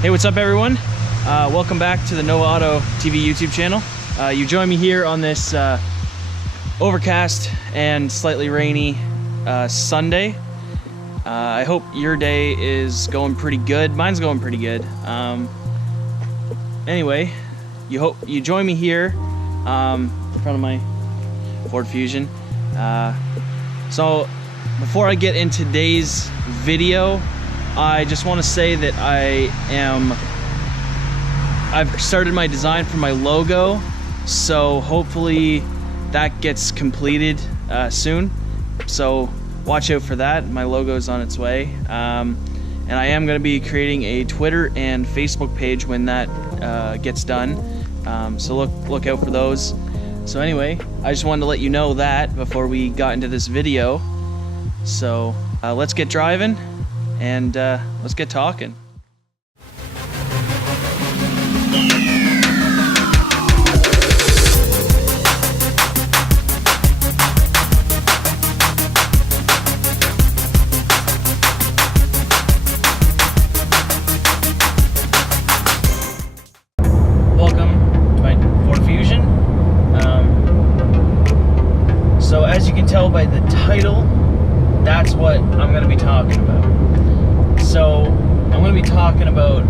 Hey, what's up everyone? Welcome back to the Nova Auto TV YouTube channel. You join me here on this overcast and slightly rainy Sunday. I hope your day is going pretty good. Mine's going pretty good. Anyway, you join me here in front of my Ford Fusion. So before I get into today's video, I just want to say that I've started my design for my logo, so hopefully that gets completed soon. So watch out for that. My logo is on its way, and I am going to be creating a Twitter and Facebook page when that gets done. So look out for those. So anyway, I just wanted to let you know that before we got into this video. So let's get driving and let's get talking. Welcome to my Ford Fusion. So as you can tell by the title, that's what I'm going to be talking about. So I'm going to be talking about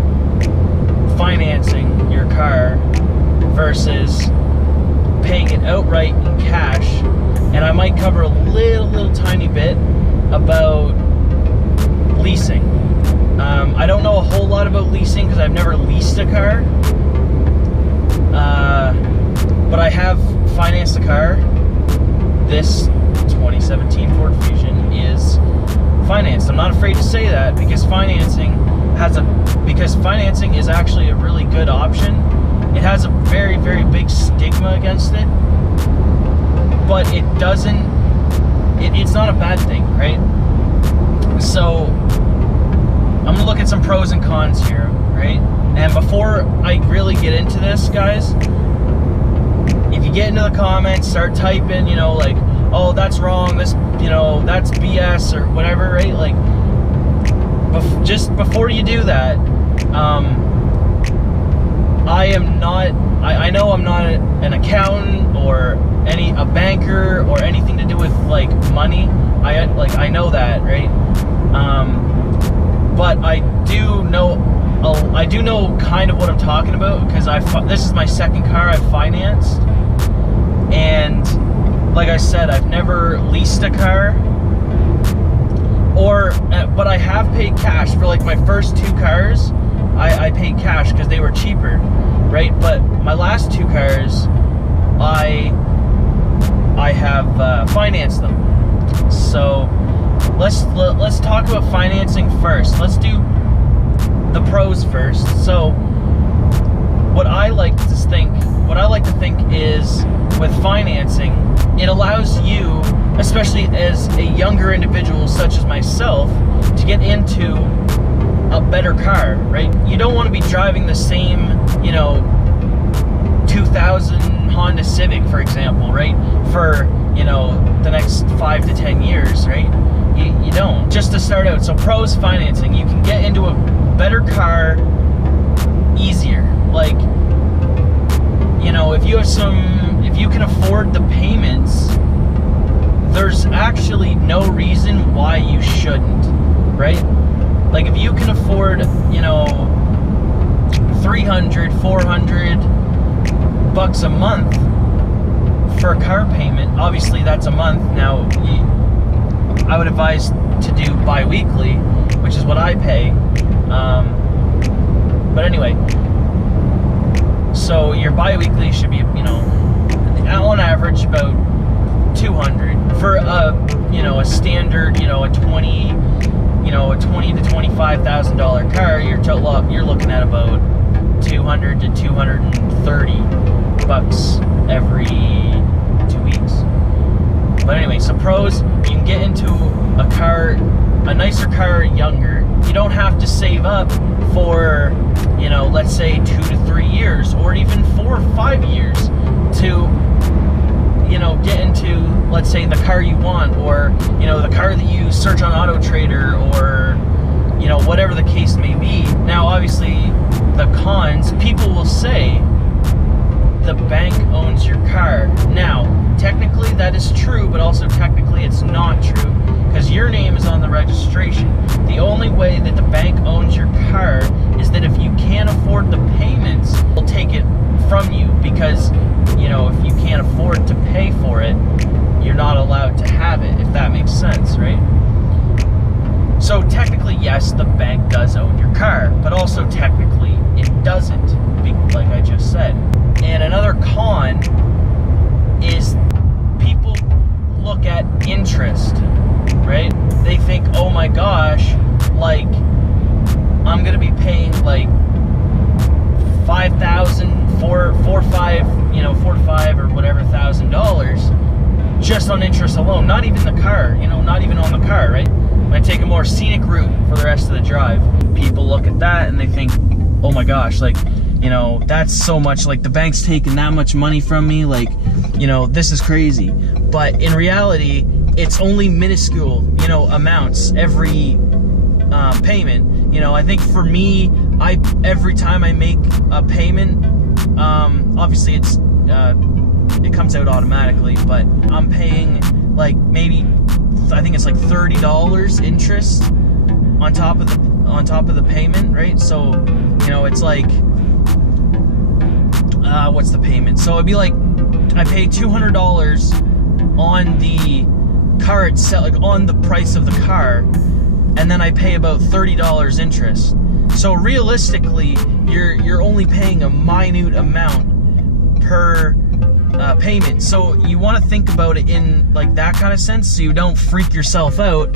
financing your car versus paying it outright in cash, and I might cover a little tiny bit about leasing. I don't know a whole lot about leasing because I've never leased a car, but I have financed a car. This 2017 Ford Fusion is financed. I'm not afraid to say that because financing is actually a really good option. It has a very big stigma against it, but it's not a bad thing, right? So I'm gonna look at some pros and cons here, right? And before I really get into this, guys, if you get into the comments, start typing, like, oh, that's wrong, this, that's BS or whatever, right? Like, just before you do that, I know I'm not an accountant or a banker or anything to do with like money. I know that, right? But I do know kind of what I'm talking about because this is my second car I've financed, and like I said, I've never leased a car, but I have paid cash for like my first two cars. I paid cash because they were cheaper, right? But my last two cars, I have financed them. So let's talk about financing first. Let's do the pros first. So what I like to think is, with financing, it allows you, especially as a younger individual such as myself, to get into a better car, right? You don't want to be driving the same, 2000 Honda Civic, for example, right? For, the next 5 to 10 years, right? You don't. Just to start out, so pros financing, you can get into a better car easier. Like, if you can afford the payments, there's actually no reason why you shouldn't, right? Like, if you can afford, $300, $400 a month for a car payment, obviously that's a month. Now, I would advise to do bi-weekly, which is what I pay. But anyway, so your bi-weekly should be, on average about $200 for a standard, a $20,000 to $25,000 car. You're looking at about $200 to $230 every 2 weeks. But anyway, so pros, you can get into a nicer car younger. You don't have to save up for, let's say 2 to 3 years or even 4 or 5 years to, get into, let's say, the car you want, or, the car that you search on Auto Trader, or, whatever the case may be. Now, obviously, the cons, people will say the bank owns your car. Now, technically that is true, but also technically it's not true, because your name is on the registration. The only way that the bank owns your car is that if you can't afford the payments, they'll take it from you, because, you know, if you can't afford to pay for it, you're not allowed to have it, if that makes sense, right? So technically, yes, the bank does own your car, but also technically it doesn't, like I just said. And another con is people look at interest, right? They think, oh my gosh, like, I'm gonna be paying like $5,000, $4 to $5 or whatever $1,000 just on interest alone. Not even the car, you know, not even on the car, right? When I take a more scenic route for the rest of the drive, people look at that and they think, oh my gosh, like, you know, that's so much, like the bank's taking that much money from me, like, you know, this is crazy. But in reality, it's only minuscule, you know, amounts every payment. You know, I think for me, every time I make a payment, obviously it comes out automatically, but I'm paying like maybe, I think it's like $30 interest on top of the payment, right? So, you know, it's like, what's the payment? So it'd be like, I pay $200 on the car itself, like on the price of the car, and then I pay about $30 interest. So realistically, you're only paying a minute amount per payment. So you want to think about it in like that kind of sense, so you don't freak yourself out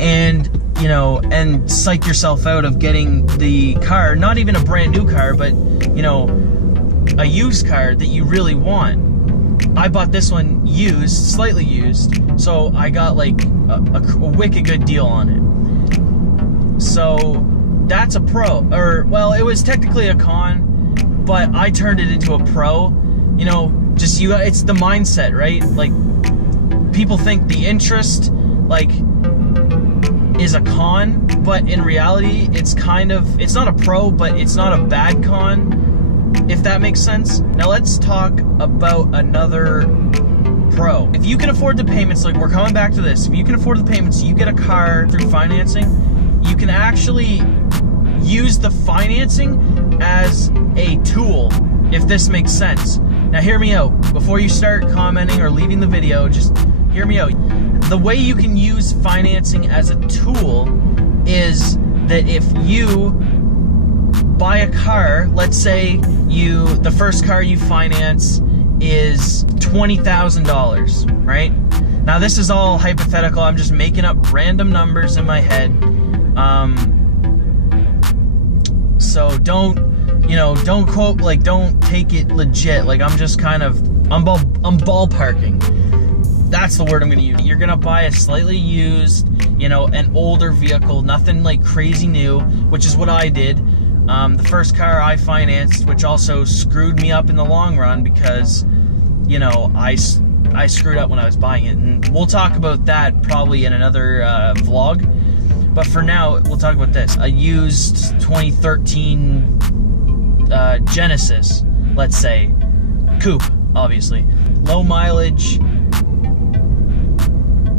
and, you know, and psych yourself out of getting the car, not even a brand new car, but, you know, a used car that you really want. I bought this one used, slightly used, so I got like a wicked good deal on it. So that's a pro, or well, it was technically a con, but I turned it into a pro. You know, just it's the mindset, right? Like, people think the interest, like, is a con, but in reality, it's not a pro, but it's not a bad con, if that makes sense. Now let's talk about another pro. If you can afford the payments, like we're coming back to this, if you can afford the payments, you get a car through financing, you can actually use the financing as a tool, if this makes sense. Now hear me out. Before you start commenting or leaving the video, just hear me out. The way you can use financing as a tool is that if you buy a car, let's say the first car you finance is $20,000, right? Now this is all hypothetical. I'm just making up random numbers in my head. So don't quote, like, don't take it legit. Like, I'm just kind of, I'm ballparking. That's the word I'm gonna use. You're gonna buy a slightly used, you know, an older vehicle, nothing like crazy new, which is what I did. The first car I financed, which also screwed me up in the long run because, you know, I screwed up when I was buying it. And we'll talk about that probably in another vlog. But for now, we'll talk about this. A used 2013 Genesis, let's say. Coupe, obviously. Low mileage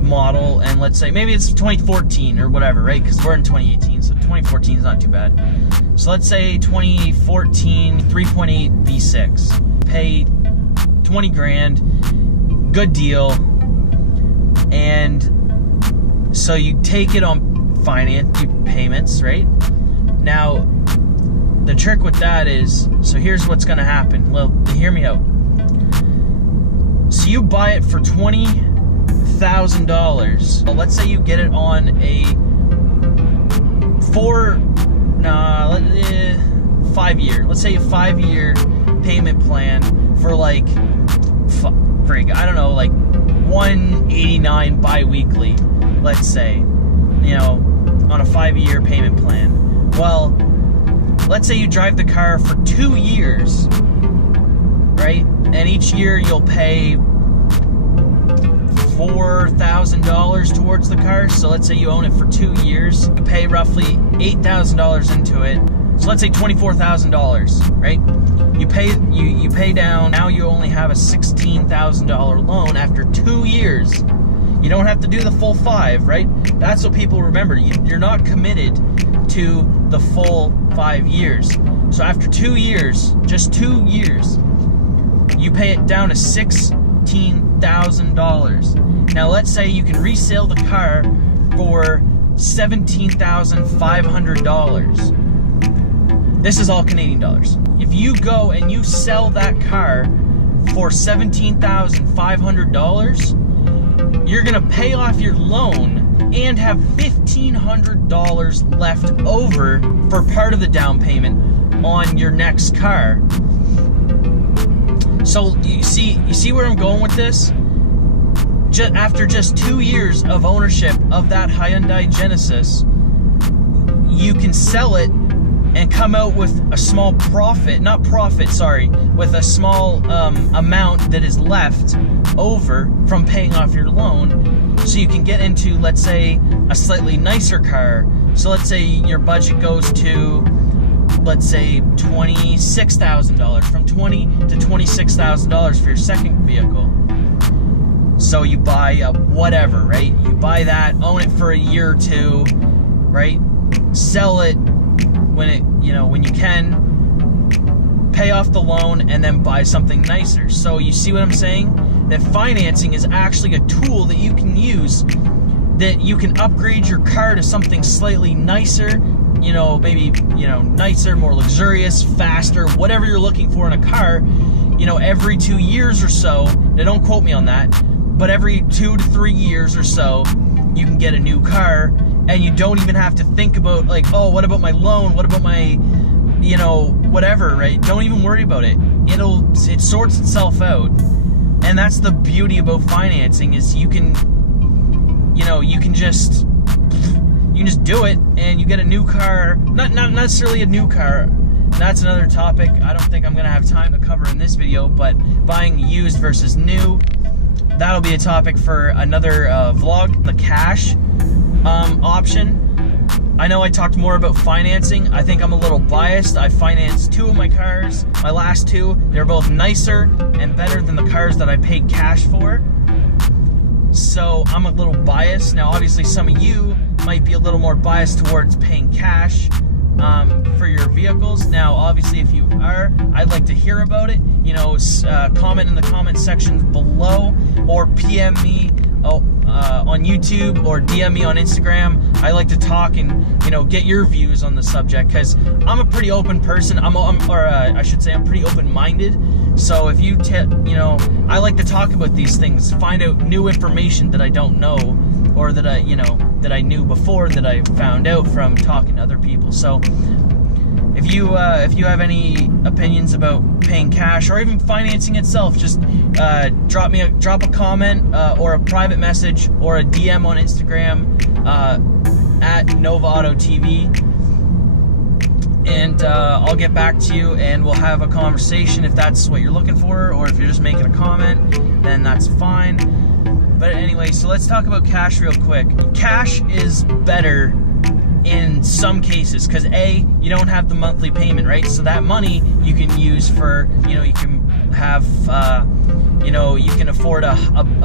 model, and let's say maybe it's 2014 or whatever, right? Because we're in 2018, so 2014 is not too bad. So let's say 2014 3.8 V6. Pay 20 grand, good deal. And so you take it on finance payments, right? Now the trick with that is, so here's what's gonna happen. Well, hear me out. So you buy it for $20,000. Well, let's say you get it on a 5-year. Let's say a 5-year payment plan for like, I don't know, like $189 bi-weekly. Let's say, you know, on a 5-year payment plan. Well, let's say you drive the car for 2 years, right? And each year you'll pay $4,000 towards the car. So let's say you own it for 2 years, you pay roughly $8,000 into it. So let's say $24,000, right? You pay down. Now you only have a $16,000 loan after 2 years. You don't have to do the full 5, right? That's what people remember. You're not committed to the full 5 years. So after 2 years, just 2 years, you pay it down to $16,000. Now let's say you can resell the car for $17,500. This is all Canadian dollars. If you go and you sell that car for $17,500, you're gonna pay off your loan and have $1,500 left over for part of the down payment on your next car. So you see where I'm going with this? After just 2 years of ownership of that Hyundai Genesis, you can sell it and come out with a small profit, with a small amount that is left over from paying off your loan, so you can get into, let's say, a slightly nicer car. So let's say your budget goes to, let's say, $26,000, from $20,000 to $26,000 for your second vehicle. So you buy a whatever, right? You buy that, own it for a year or 2, right? Sell it when you can, pay off the loan, and then buy something nicer. So you see what I'm saying? That financing is actually a tool that you can use, that you can upgrade your car to something slightly nicer, maybe, nicer, more luxurious, faster, whatever you're looking for in a car, every 2 years or so. Now don't quote me on that, but every 2 to 3 years or so, you can get a new car, and you don't even have to think about, like, oh, what about my loan? What about my, whatever, right? Don't even worry about it. It sorts itself out. And that's the beauty about financing, is you can just do it, and you get a new car. Not necessarily a new car. That's another topic I don't think I'm going to have time to cover in this video, but buying used versus new, that'll be a topic for another vlog. The cash option. I know I talked more about financing. I think I'm a little biased. I financed 2 of my cars. My last 2, they're both nicer and better than the cars that I paid cash for. So I'm a little biased. Now obviously some of you might be a little more biased towards paying cash for your vehicles. Now obviously if you are, I'd like to hear about it. Comment in the comment section below, or PM me on YouTube, or DM me on Instagram. I like to talk and get your views on the subject, because I'm a pretty open person. I'm pretty open-minded. So if you I like to talk about these things, find out new information that I don't know, or that I knew before, that I found out from talking to other people. So if you have any opinions about paying cash or even financing itself, just drop a comment or a private message or a DM on Instagram at Nova Auto TV, and I'll get back to you, and we'll have a conversation if that's what you're looking for, or if you're just making a comment, then that's fine. But anyway, so let's talk about cash real quick. Cash is better in some cases, because you don't have the monthly payment, right? So that money you can use for, you can have, you can afford a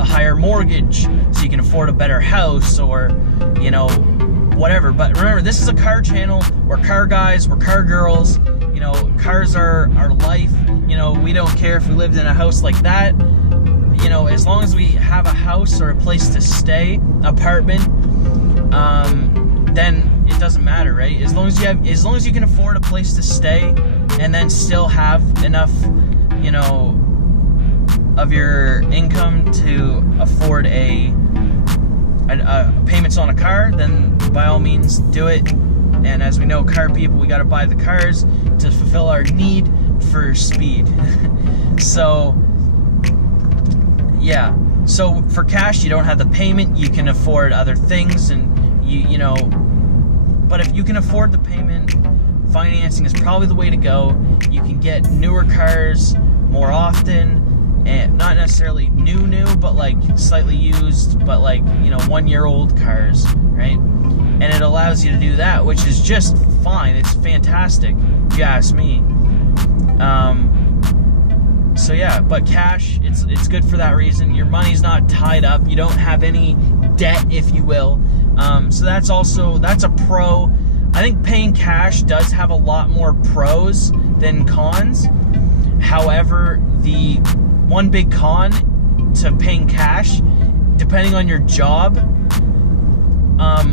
higher mortgage, so you can afford a better house, or, whatever. But remember, this is a car channel. We're car guys, we're car girls. Cars are our life. We don't care if we lived in a house like that. As long as we have a house or a place to stay, apartment, then it doesn't matter, right? As long as you can afford a place to stay, and then still have enough, of your income to afford a payments on a car, then by all means do it. And as we know, car people, we got to buy the cars to fulfill our need for speed. So yeah, so for cash, you don't have the payment, you can afford other things, and but if you can afford the payment, financing is probably the way to go. You can get newer cars more often, and not necessarily new, but like slightly used, but like, you know, 1-year-old cars, right? And it allows you to do that, which is just fine. It's fantastic, if you ask me. So yeah, but cash, it's good for that reason. Your money's not tied up. You don't have any debt, if you will. So that's a pro. I think paying cash does have a lot more pros than cons. However, the one big con to paying cash, depending on your job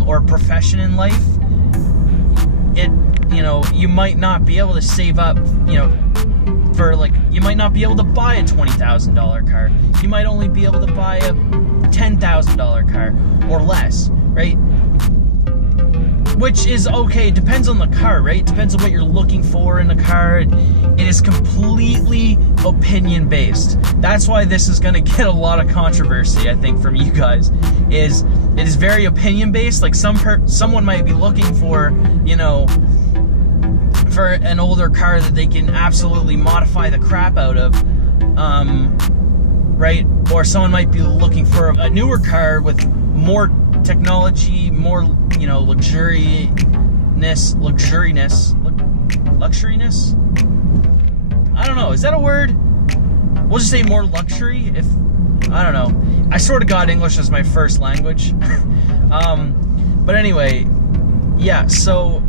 or profession in life, you might not be able to save up, you might not be able to buy a $20,000 car. You might only be able to buy a $10,000 car or less, right? Which is okay. It depends on the car, right? It depends on what you're looking for in the car. It is completely opinion based. That's why this is going to get a lot of controversy, I think, from you guys. It is very opinion based. Like someone might be looking for, for an older car that they can absolutely modify the crap out of, right? Or someone might be looking for a newer car with more technology, more, luxuriness. I don't know. Is that a word? We'll just say more luxury. I don't know. I sort of got English as my first language. But anyway, yeah. So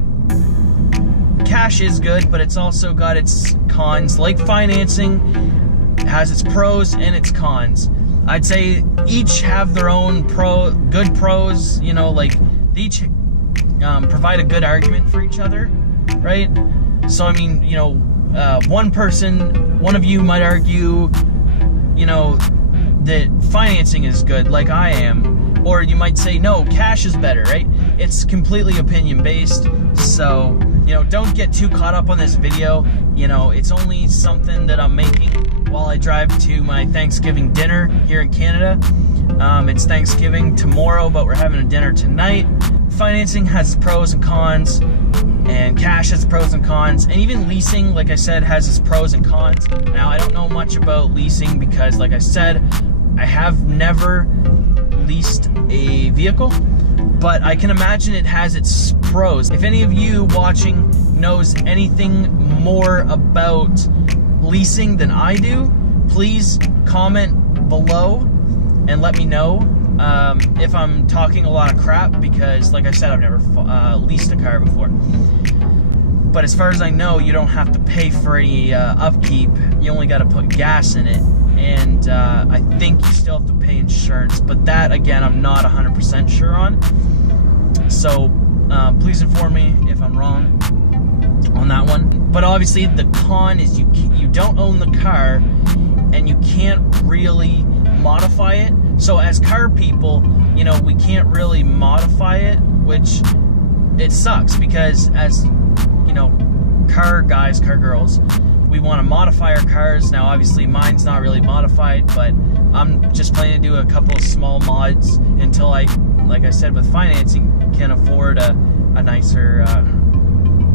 cash is good, but it's also got its cons. Like financing has its pros and its cons. I'd say each have their own good pros, they each provide a good argument for each other, right? So, I mean, one of you might argue, that financing is good, like I am. Or you might say, no, cash is better, right? It's completely opinion based. So, don't get too caught up on this video. It's only something that I'm making while I drive to my Thanksgiving dinner here in Canada. It's Thanksgiving tomorrow, but we're having a dinner tonight. Financing has its pros and cons, and cash has pros and cons, and even leasing, like I said, has its pros and cons. Now, I don't know much about leasing because, like I said, I have never leased a vehicle, but I can imagine it has its pros. If any of you watching knows anything more about leasing than I do, please comment below and let me know if I'm talking a lot of crap, because like I said, I've never leased a car before. But as far as I know, you don't have to pay for any upkeep. You only got to put gas in it, and I think you still have to pay insurance, but that again I'm not 100% sure on. So please inform me if I'm wrong on that one. But obviously the con is you don't own the car, and you can't really modify it. So as car people, we can't really modify it, which it sucks, because as car guys, car girls, we want to modify our cars. Now obviously mine's not really modified, but I'm just planning to do a couple of small mods until I, like I said, with financing, can afford a nicer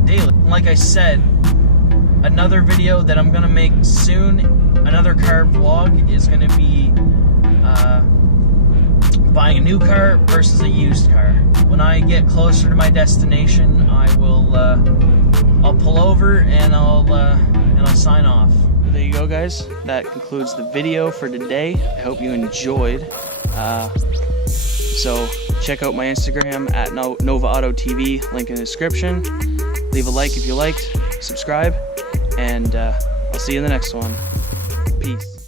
daily. Like I said, another video that I'm gonna make soon, another car vlog, is gonna be buying a new car versus a used car. When I get closer to my destination, I'll pull over and I'll sign off. There you go, guys. That concludes the video for today. I hope you enjoyed. So check out my Instagram at Nova Auto TV, link in the description. Leave a like if you liked, subscribe, and I'll see you in the next one. Peace.